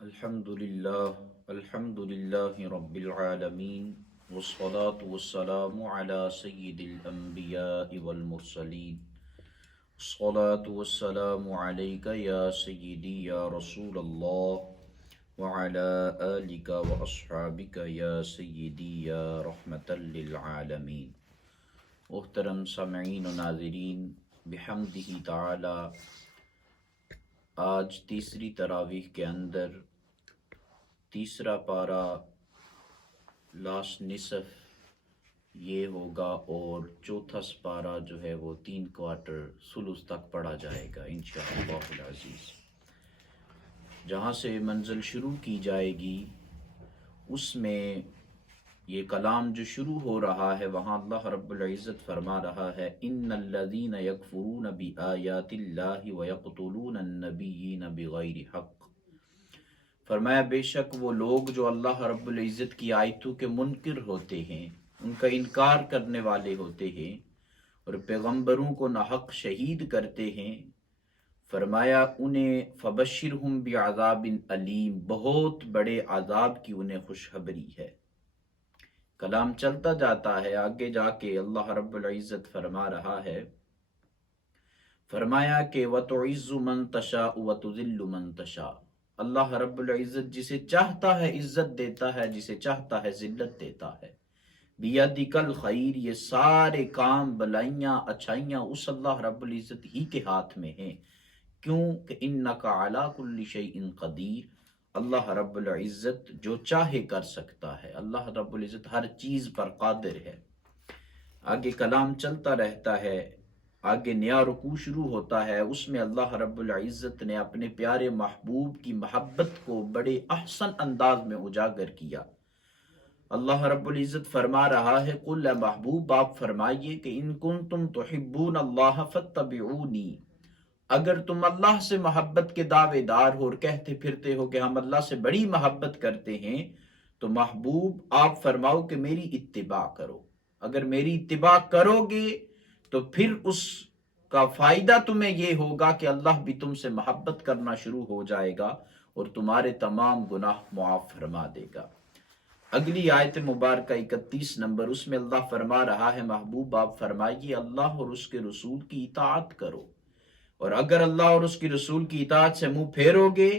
الحمد للہ رب العالمین والصلاة والسلام علی سید الانبیاء والمرسلین الصلاة والسلام علیک یا سیدی یا رسول اللہ وعلی آلک واصحابک یا سیدی یا رحمت للعالمین۔ محترم سامعین و ناظرین، بحمدہ تعالی آج تیسری تراویح کے اندر تیسرا پارہ لاسٹ نصف یہ ہوگا اور چوتھا پارہ جو ہے وہ 3/4 ثلث تک پڑھا جائے گا انشاءاللہ العزیز۔ جہاں سے منزل شروع کی جائے گی اس میں یہ کلام جو شروع ہو رہا ہے وہاں اللہ رب العزت فرما رہا ہے ان الذین یکفرون بآیات اللہ ویقتلون النبیین بغیر حق۔ فرمایا بے شک وہ لوگ جو اللہ رب العزت کی آیتوں کے منکر ہوتے ہیں، ان کا انکار کرنے والے ہوتے ہیں اور پیغمبروں کو ناحق شہید کرتے ہیں، فرمایا انہیں فبشرہم بعذاب علیم، بہت بڑے عذاب کی انہیں خوشخبری ہے۔ کلام چلتا جاتا ہے، آگے جا کے اللہ رب العزت فرما رہا ہے، فرمایا کہ وَتُعِزُّ مَن تَشَاءُ وَتُذِلُّ مَن تَشَاءُ، اللہ رب العزت جسے چاہتا ہے عزت دیتا ہے، جسے چاہتا ہے ذلت دیتا ہے۔ بِيَدِكَ الْخَيْرِ، یہ سارے کام بلائیاں اچھائیاں اس اللہ رب العزت ہی کے ہاتھ میں ہیں۔ کیوں کہ اِنَّكَ عَلَىٰ كُلِّ شَيْءٍ قَدِيرٌ، اللہ رب العزت جو چاہے کر سکتا ہے، اللہ رب العزت ہر چیز پر قادر ہے۔ آگے کلام چلتا رہتا ہے، آگے نیا رکوع شروع ہوتا ہے، اس میں اللہ رب العزت نے اپنے پیارے محبوب کی محبت کو بڑے احسن انداز میں اجاگر کیا۔ اللہ رب العزت فرما رہا ہے قل، اے محبوب آپ فرمائیے کہ ان کنتم تحبون اللہ فاتبعونی، اگر تم اللہ سے محبت کے دعوے دار ہو اور کہتے پھرتے ہو کہ ہم اللہ سے بڑی محبت کرتے ہیں، تو محبوب آپ فرماؤ کہ میری اتباع کرو۔ اگر میری اتباع کرو گے تو پھر اس کا فائدہ تمہیں یہ ہوگا کہ اللہ بھی تم سے محبت کرنا شروع ہو جائے گا اور تمہارے تمام گناہ معاف فرما دے گا۔ اگلی آیت مبارکہ 31 نمبر، اس میں اللہ فرما رہا ہے محبوب آپ فرمائیے اللہ اور اس کے رسول کی اطاعت کرو، اور اگر اللہ اور اس کی رسول کی اطاعت سے منہ پھیرو گے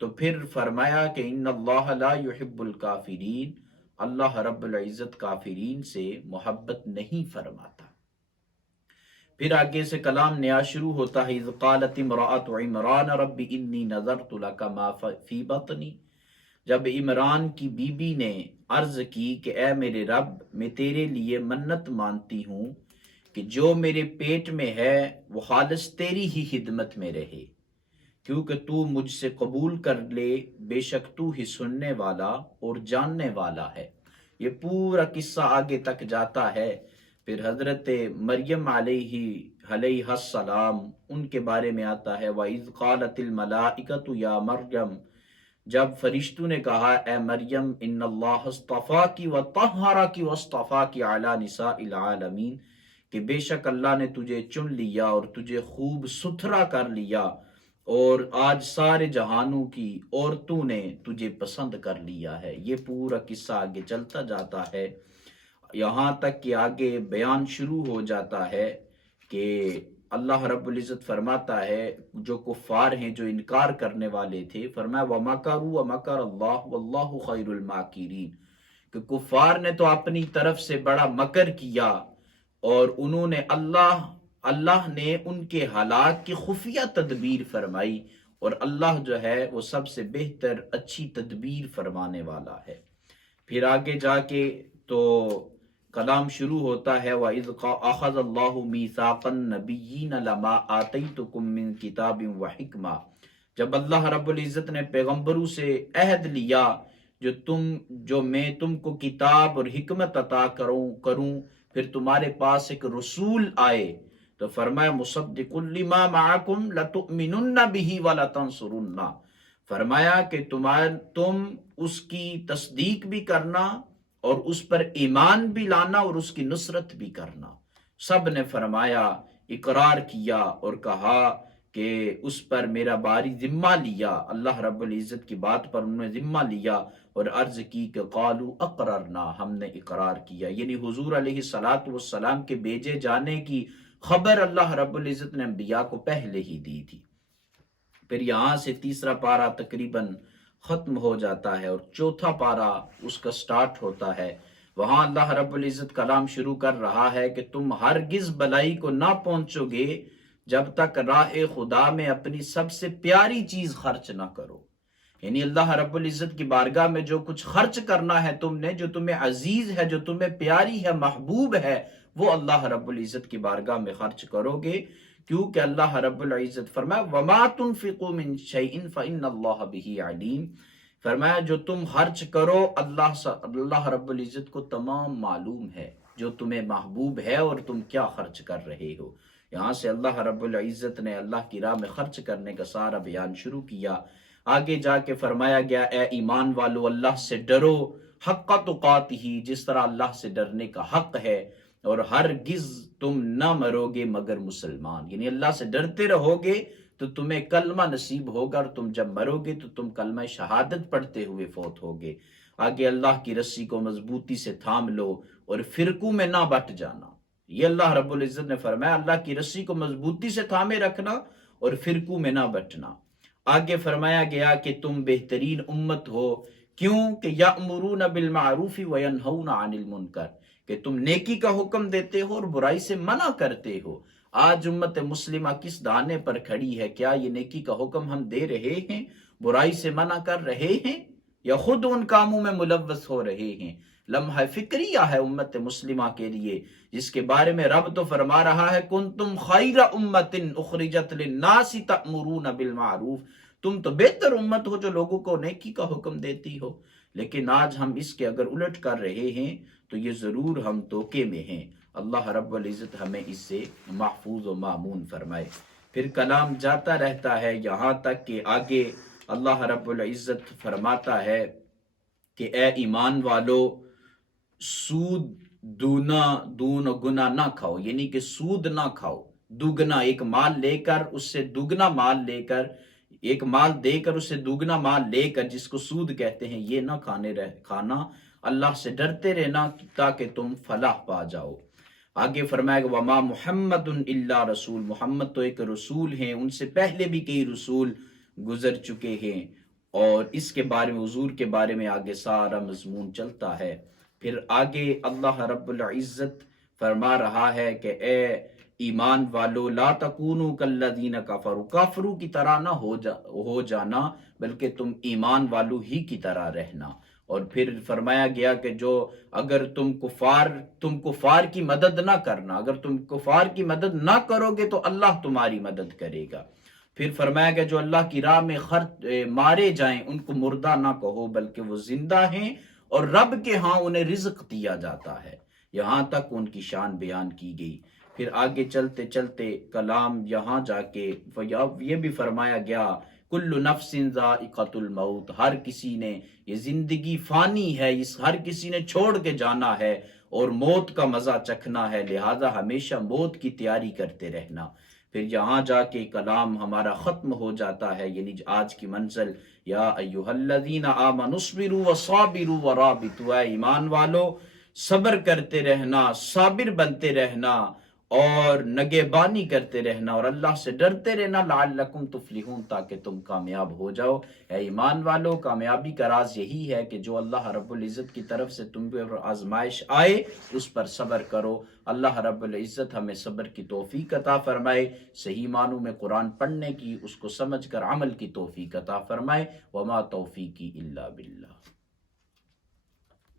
تو پھر فرمایا کہ ان اللہ لا يحب الکافرین، اللہ رب العزت کافرین سے محبت نہیں فرماتا۔ پھر آگے سے کلام نیا شروع ہوتا ہے، اذ قالت امرأة عمران رب انی نذرت لک ما فی بطنی، جب عمران کی بی بی نے عرض کی کہ اے میرے رب میں تیرے لیے منت مانتی ہوں کہ جو میرے پیٹ میں ہے وہ خالص تیری ہی خدمت میں رہے، کیونکہ تو مجھ سے قبول کر لے، بے شک تو ہی سننے والا اور جاننے والا ہے۔ یہ پورا قصہ آگے تک جاتا ہے، پھر حضرت مریم علیہ السلام ان کے بارے میں آتا ہے، وَإِذْ قَالَتِ الْمَلَائِكَةُ يَا مَرْيَمْ، جب فرشتوں نے کہا اے مریم ان اللہ اصطفاکی وطہرکی واصطفاکی علی نساء العالمین، کہ بے شک اللہ نے تجھے چن لیا اور تجھے خوب ستھرا کر لیا اور آج سارے جہانوں کی عورتوں نے تجھے پسند کر لیا ہے۔ یہ پورا قصہ آگے چلتا جاتا ہے، یہاں تک کہ آگے بیان شروع ہو جاتا ہے کہ اللہ رب العزت فرماتا ہے جو کفار ہیں، جو انکار کرنے والے تھے، فرمایا وَمَكَرُوا وَمَكَرَ اللَّهُ وَاللَّهُ خَيْرُ الْمَاكِرِينَ، کہ کفار نے تو اپنی طرف سے بڑا مکر کیا اور انہوں نے اللہ نے ان کے ہلاک کی خفیہ تدبیر فرمائی، اور اللہ جو ہے وہ سب سے بہتر اچھی تدبیر فرمانے والا ہے۔ پھر آگے جا کے تو کلام شروع ہوتا ہے، وَإِذْ أَخَذَ اللَّهُ مِيثَاقَ النَّبِيِّينَ لَمَا آتَيْتُكُم مِّن كِتَابٍ وَحِكْمَةٍ، جب اللہ رب العزت نے پیغمبروں سے عہد لیا جو میں تم کو کتاب اور حکمت عطا کروں، پھر تمہارے پاس ایک رسول آئے تو فرمایا مصدق لما معکم لتؤمنن به ولتنصرن، فرمایا کہ تم اس کی تصدیق بھی کرنا اور اس پر ایمان بھی لانا اور اس کی نصرت بھی کرنا۔ سب نے فرمایا، اقرار کیا اور کہا کہ اس پر میرا باری ذمہ لیا، اللہ رب العزت کی بات پر انہوں نے ذمہ لیا اور عرض کی کہ قالوا اقررنا، ہم نے اقرار کیا، یعنی حضور علیہ الصلاۃ والسلام کے بھیجے جانے کی خبر اللہ رب العزت نے انبیاء کو پہلے ہی دی تھی۔ پھر یہاں سے تیسرا پارہ تقریباً ختم ہو جاتا ہے اور چوتھا پارہ اس کا سٹارٹ ہوتا ہے۔ وہاں اللہ رب العزت کلام شروع کر رہا ہے کہ تم ہرگز بلائی کو نہ پہنچو گے جب تک راہ خدا میں اپنی سب سے پیاری چیز خرچ نہ کرو، یعنی اللہ رب العزت کی بارگاہ میں جو کچھ خرچ کرنا ہے تم نے، جو تمہیں عزیز ہے، جو تمہیں پیاری ہے، محبوب ہے، وہ اللہ رب العزت کی بارگاہ میں خرچ کرو گے، کیونکہ اللہ رب العزت فرمایا وَمَا تُنْفِقُوا مِنْ شَيْءٍ فَإِنَّ اللَّهَ بِهِ عَلِيمٌ، فرمایا جو تم خرچ کرو اللہ رب العزت کو تمام معلوم ہے جو تمہیں محبوب ہے اور تم کیا خرچ کر رہے ہو۔ یہاں سے اللہ رب العزت نے اللہ کی راہ میں خرچ کرنے کا سارا بیان شروع کیا۔ آگے جا کے فرمایا گیا اے ایمان والو اللہ سے ڈرو حق تقاتہ، جس طرح اللہ سے ڈرنے کا حق ہے، اور ہرگز تم نہ مرو گے مگر مسلمان، یعنی اللہ سے ڈرتے رہو گے تو تمہیں کلمہ نصیب ہوگا، اور تم جب مرو گے تو تم کلمہ شہادت پڑھتے ہوئے فوت ہوگے۔ آگے اللہ کی رسی کو مضبوطی سے تھام لو اور فرقوں میں نہ بٹ جانا، یہ اللہ رب العزت نے فرمایا اللہ کی رسی کو مضبوطی سے تھامے رکھنا اور فرقوں میں نہ بٹنا۔ آگے فرمایا گیا کہ تم بہترین امت ہو، کیوں کہ یأمرون بالمعروف وینہون عن المنکر، کہ تم نیکی کا حکم دیتے ہو اور برائی سے منع کرتے ہو۔ آج امت مسلمہ کس دانے پر کھڑی ہے؟ کیا یہ نیکی کا حکم ہم دے رہے ہیں، برائی سے منع کر رہے ہیں، یا خود ان کاموں میں ملوث ہو رہے ہیں؟ لمحہ فکریہ ہے امت مسلمہ کے لیے، جس کے بارے میں رب تو فرما رہا ہے کنتم خیر امت اخرجت للناس تأمرون بالمعروف، تم تو بہتر امت ہو جو لوگوں کو نیکی کا حکم دیتی ہو۔ لیکن آج ہم اس کے اگر الٹ کر رہے ہیں تو یہ ضرور ہم دھوکے میں ہیں۔ اللہ رب العزت ہمیں اس سے محفوظ و مامون فرمائے۔ پھر کلام جاتا رہتا ہے یہاں تک کہ آگے اللہ رب العزت فرماتا ہے کہ اے ایمان والو سود دون گنا نہ کھاؤ، یعنی کہ سود نہ کھاؤ، دگنا ایک مال لے کر اس سے دگنا مال لے کر، ایک مال دے کر اس سے دگنا مال لے کر، جس کو سود کہتے ہیں، یہ نہ کھانا، اللہ سے ڈرتے رہنا تاکہ تم فلاح پا جاؤ۔ آگے فرمائے گا وما محمد الا رسول، محمد تو ایک رسول ہیں، ان سے پہلے بھی کئی رسول گزر چکے ہیں، اور اس کے بارے میں حضور کے بارے میں آگے سارا مضمون چلتا ہے۔ پھر آگے اللہ رب العزت فرما رہا ہے کہ اے ایمان والو لا تکونوا کالذین کفروا، کافروں کی طرح نہ ہو جانا بلکہ تم ایمان والو ہی کی طرح رہنا۔ اور پھر فرمایا گیا کہ جو اگر تم کفار کی مدد نہ کرنا، اگر تم کفار کی مدد نہ کرو گے تو اللہ تمہاری مدد کرے گا۔ پھر فرمایا گیا جو اللہ کی راہ میں مارے جائیں ان کو مردہ نہ کہو بلکہ وہ زندہ ہیں، اور رب کے ہاں انہیں رزق دیا جاتا ہے۔ یہاں تک ان کی شان بیان کی گئی۔ پھر آگے چلتے چلتے کلام یہاں جا کے یہ بھی فرمایا گیا کل نفس ذائقۃ الموت، ہر کسی نے، یہ زندگی فانی ہے، ہر کسی نے چھوڑ کے جانا ہے اور موت کا مزہ چکھنا ہے، لہذا ہمیشہ موت کی تیاری کرتے رہنا۔ پھر یہاں جا کے کلام ہمارا ختم ہو جاتا ہے، یعنی آج کی منزل یا ایھا الذین آمنوا اصبروا وصابروا ورابطوا، اے ایمان والو صبر کرتے رہنا، صابر بنتے رہنا اور نگہبانی کرتے رہنا اور اللہ سے ڈرتے رہنا، لعلکم تفلحون، تاکہ تم کامیاب ہو جاؤ۔ اے ایمان والو کامیابی کا راز یہی ہے کہ جو اللہ رب العزت کی طرف سے تم پر آزمائش آئے اس پر صبر کرو۔ اللہ رب العزت ہمیں صبر کی توفیق عطا فرمائے، صحیح معنوں میں قرآن پڑھنے کی، اس کو سمجھ کر عمل کی توفیق عطا فرمائے۔ وما توفیقی الا باللہ۔